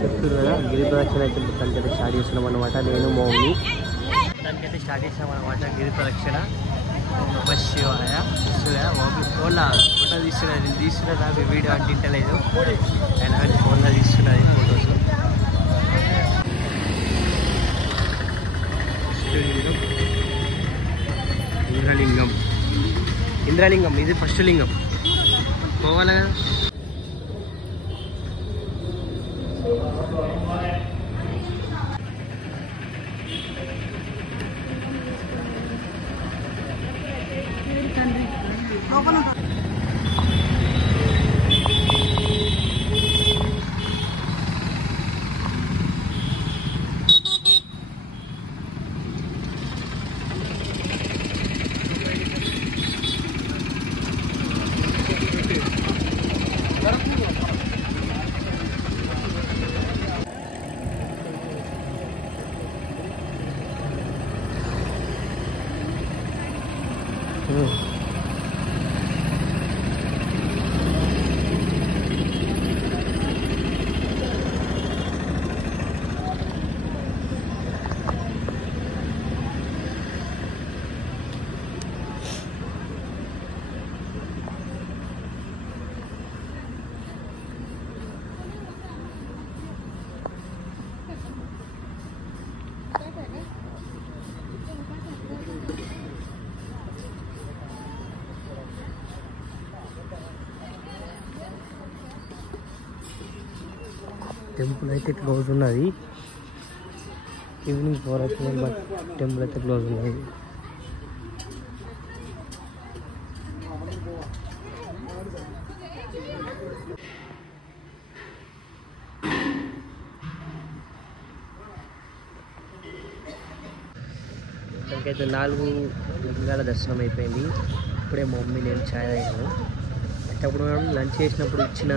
చెప్తున్నా గిరి ప్రదక్షిణ అయితే దానికైతే స్టార్ట్ చేస్తున్నాం అనమాట. నేను మా మమ్మీ దానికైతే స్టార్ట్ చేసాం అనమాట గిరి ప్రదక్షిణ. శివాయ మమ్మీ ఫోన్లో ఫోటో తీస్తున్నది, నేను తీస్తున్నా వీడియో అంటే తింటలేదు అండ్ కానీ ఫోన్లో తీస్తున్నది ఫొటోస్. ఇంద్రలింగం, ఇంద్రలింగం ఇది ఫస్ట్ లింగం పోవాలి కదా. టెంపుల్ అయితే క్లోజ్ ఉన్నది, ఈవినింగ్ 4 అవుతుంది బట్ టెంపుల్ అయితే క్లోజ్ ఉన్నది. ఇక్కడికైతే 4 లింగాల దర్శనం అయిపోయింది. ఇప్పుడే మా మమ్మీ నేను ఛాయ్ తాగాను. అప్పుడు మనం లంచ్ చేసినప్పుడు ఇచ్చిన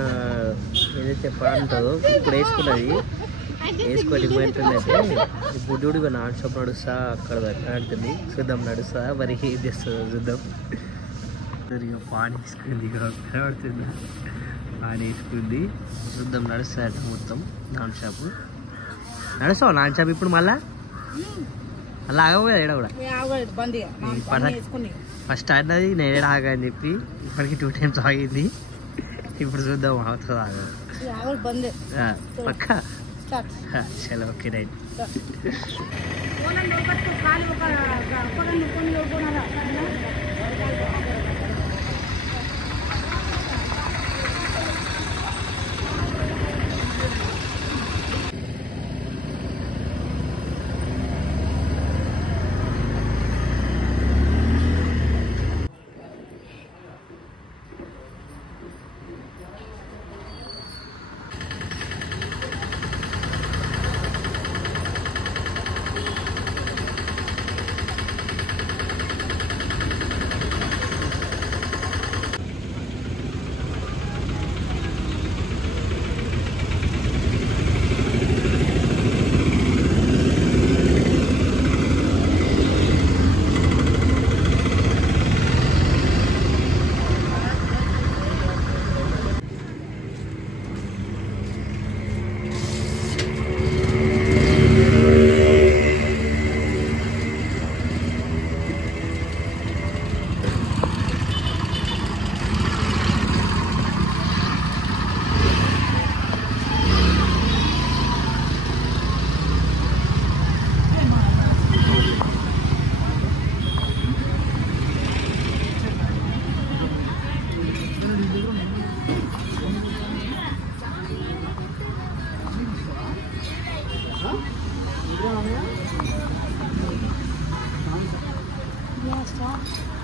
ఏదైతే పని ఉంటుందో ఇప్పుడు వేసుకున్నది వేసుకోవాలి ఏమంటుంది అయితే బుడ్డుడు నాన్ షాప్ నడుస్తా అక్కడ అంటుంది. చూద్దాం నడుస్తా మరి ఏం చేస్తుందో చూద్దాం. ఇక పాన్ వేసుకుంది, కనబడుతుంది పాన్ వేసుకుంది. చూద్దాం నడుస్తా మొత్తం నాన్ షాపు. నడుస్తావా నాన్ షాప్ ఇప్పుడు మళ్ళా అలా ఆగవు కదా ఏడ కూడా. ఫస్ట్ అన్నది నేనే ఆగా అని చెప్పి ఇప్పటికి 2 times ఆగింది. ఇప్పుడు చూద్దాం అవుతుంది ఆగదు పక్కా. చలో ఓకే రైట్.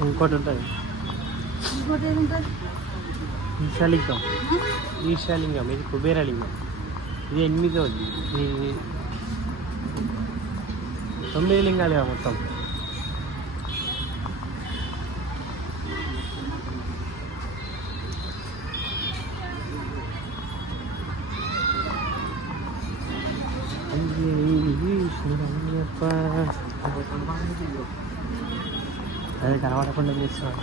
ఇంకోటి ఉంటుంది ఈశాలింగం, ఈశాలింగం ఇది కుబేరలింగం. ఇది 8వ, ఇది 9 లింగాలుగా మొత్తం. అదే కనబడకుండా చేస్తున్నాను.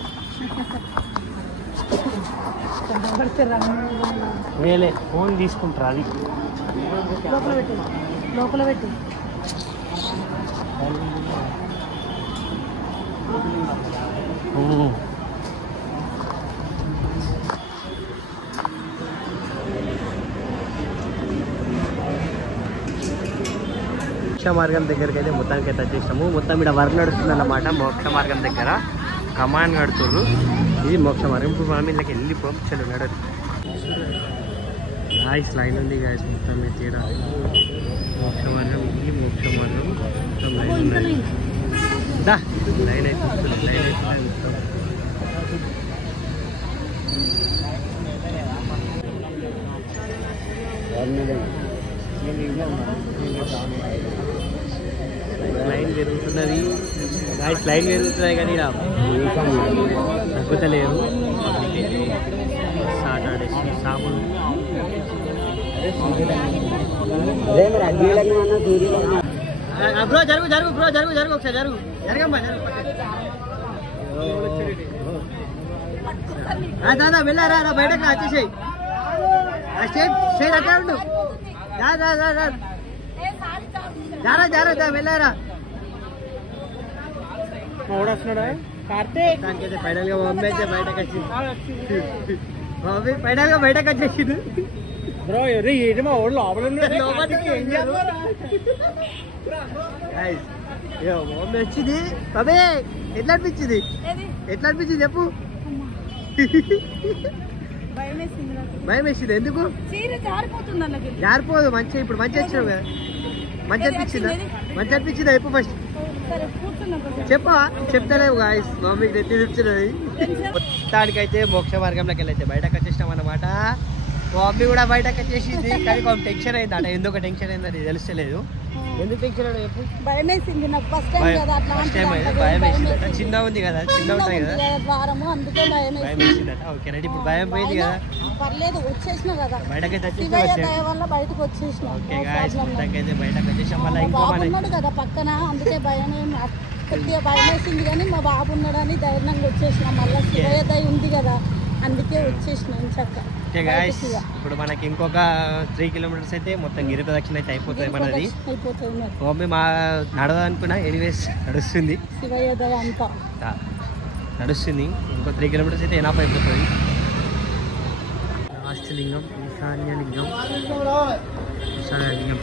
వేలే ఫోన్ తీసుకుంటారా అది లోపల పెట్టి మోక్ష మార్గం దగ్గరికి అయితే మొత్తానికి అయితే వచ్చేసాము. మొత్తం ఇక్కడ వర్క్ నడుస్తుంది అన్నమాట. మోక్ష మార్గం దగ్గర కమాన్ కడుతుర్రు. ఇది మోక్ష మార్గం. ఇప్పుడు మనం ఇళ్ళకి వెళ్ళిపోం. చలో నడరు. గాయస్ లైన్ ఉంది గాయస్. మొత్తం తీరా మోక్ష మార్గం. ఇది మోక్ష మార్గం. మొత్తం లైన్ ఉన్నది. లైన్ అయితే వస్తుంది. లైన్ అయితే లైన్ పెరుగుతున్నది గాయస్. లైన్ పెరుగుతున్నది కానీ తగ్గుతలేదు. స్టార్ట్ ఆడేసి సాములు బ్రో జరుగు జరుగు బ్రో జరుగు జరుగు ఒకసారి జరుగు జరగమ్మా జరుగు. దాదా వెళ్ళారా బయటకు వచ్చేసాయి. స్టేట్ అట్లా ఉండు. జారా జారా వెళ్ళారా వస్తున్నాడా కార్తీక్. దానికైతే ఫైనల్ గా మమ్మీ అయితే బయటకు వచ్చింది. మమ్మీ ఫైనల్ గా బయటకు వచ్చేసింది. బ్రో ఏంటి మా ఊళ్ళో లోపలికి మమ్మీ వచ్చింది. బాబే ఎట్లా అనిపించింది? ఎట్లా అనిపించింది చెప్పు. భయం వేసింది. ఎందుకు? జారిపోదు. మంచిగా ఇప్పుడు మంచి వచ్చినావు కదా. మంచి అనిపించిందా? మంచి అనిపించిందా? ఎప్పుడు ఫస్ట్ చెప్పా. చెప్తలేవు గాయస్. మమ్మీకి నెత్తి తిప్పుతున్నది. దానికైతే మోక్ష మార్గంలోకి వెళ్ళైతే బయటకు వచ్చేసినాం అన్నమాట. మమ్మీ కూడా బయటకు వచ్చేసింది. కానీ కొంచెం టెన్షన్ అయింది అట. ఎందుకు టెన్షన్ అయిందని తెలుస్తలేదు. ఎందుకు టెన్షన్ అయినా చెప్పు. భయం వేసింది. భయం వేసిందట. చిన్న ఉంది కదా. చిన్న ఉంటాయి కదా. భయం వేసిందట. Okay right. ఇప్పుడు భయం పోయింది కదా. పర్లేదు వచ్చేసిన కదా. బయటకైతే బయటకు వచ్చేసిన. ఓకే గాయస్ మొత్తానికైతే బయటకు వచ్చేసాం. మళ్ళీ ఇంకో ఉన్నాడు కదా పక్కన. అందుకే భయం కొద్దిగా భయం వేసింది కానీ మా బాబు ఉన్నాడని ధైర్యంగా వచ్చేసిన. మళ్ళీ శివయ్య దయ ఉంది కదా అందుకే వచ్చేసిన. ఓకే గాయస్ ఇప్పుడు మనకి ఇంకొక 3 కిలోమీటర్స్ అయితే మొత్తం గిరి ప్రదక్షిణ అయితే అయిపోతుంది మనది. మమ్మీ మా నడవదనుకున్నా ఎనీవేస్ నడుస్తుంది. శివయ్య దయ అంతా నడుస్తుంది. ఇంకో 3 కిలోమీటర్స్ అయితే ఎనాఫ్ అయిపోతుంది. లాస్ట్ లింగం ఈశాన్య లింగం. ఈశాన్య లింగం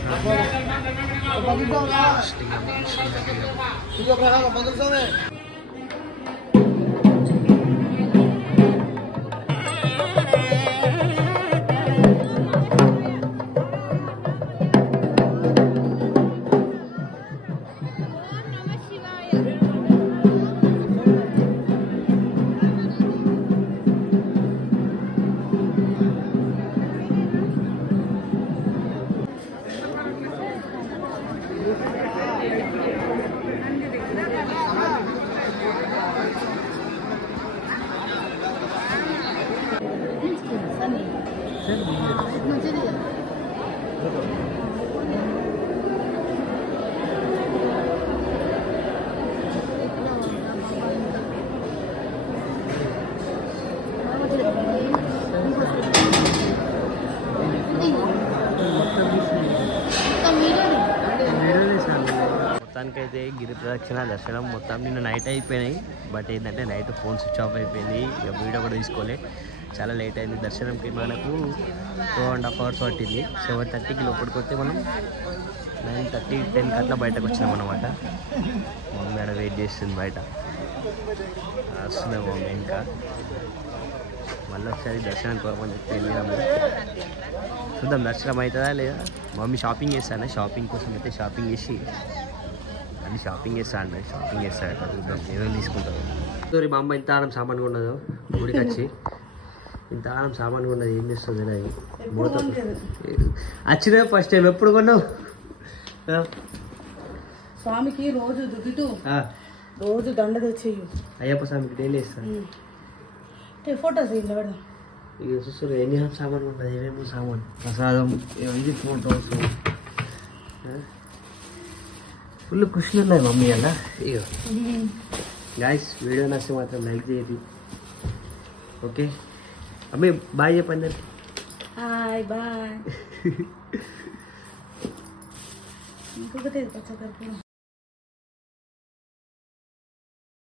మొత్తానికైతే గిరి ప్రదక్షిణ దర్శనం మొత్తం నిన్న నైట్ అయిపోయినాయి. బట్ ఏంటంటే నైట్ ఫోన్ స్విచ్ ఆఫ్ అయిపోయింది. ఇక వీడియో కూడా తీసుకోలే. చాలా లేట్ అయింది. దర్శనంకి మనకు 2.5 hours పట్టింది. 7:30కి లోపలికి వస్తే మనం 9:30, 10కి అట్లా బయటకు వచ్చినాం అన్నమాట. మమ్మీ ఆడ వెయిట్ చేస్తుంది బయట. వస్తుంది మమ్మీ. ఇంకా మళ్ళీ ఒకసారి దర్శనానికి వరమని చెప్పి వెళ్ళినాము. చూద్దాం దర్శనం అవుతుందా లేదా. మమ్మీ షాపింగ్ చేస్తాను. షాపింగ్ కోసం అయితే షాపింగ్ చేసి అన్ని షాపింగ్ చేస్తాను. షాపింగ్ చేస్తాడట. చూద్దాం ఏదో తీసుకుంటాను. మా అమ్మ ఇంత ఆనం సామాన్గా ఉండదు. గుడికి వచ్చి ఇంత ఆనం సామాన్గా ఉన్నది. ఏం చేస్తుంది అది మూత వచ్చినా ఫస్ట్ టైం. ఎప్పుడు కొన్నావు? స్వామికి రోజు దుడ్డు రోజు దండ తెచ్చేయు. అయ్యప్ప స్వామికి డైలీ ఇస్తాను. ఫోటోస్ ఇక చూస్తారు ఎన్ని సామాన్ ఉంటుంది. ఏమేమో సామాన్ ప్రసాదం ఇది ఫోటోస్ ఫుల్ ఖుషి ఉన్నాయి మమ్మీ అలా. ఇక గాయస్ వీడియో నచ్చితే మాత్రం లైక్ చేయదు. ఓకే అమ్మే బాయ్ చెప్పండి. Hi bye. ఇంకొకటి పచ్చకర్పూరం.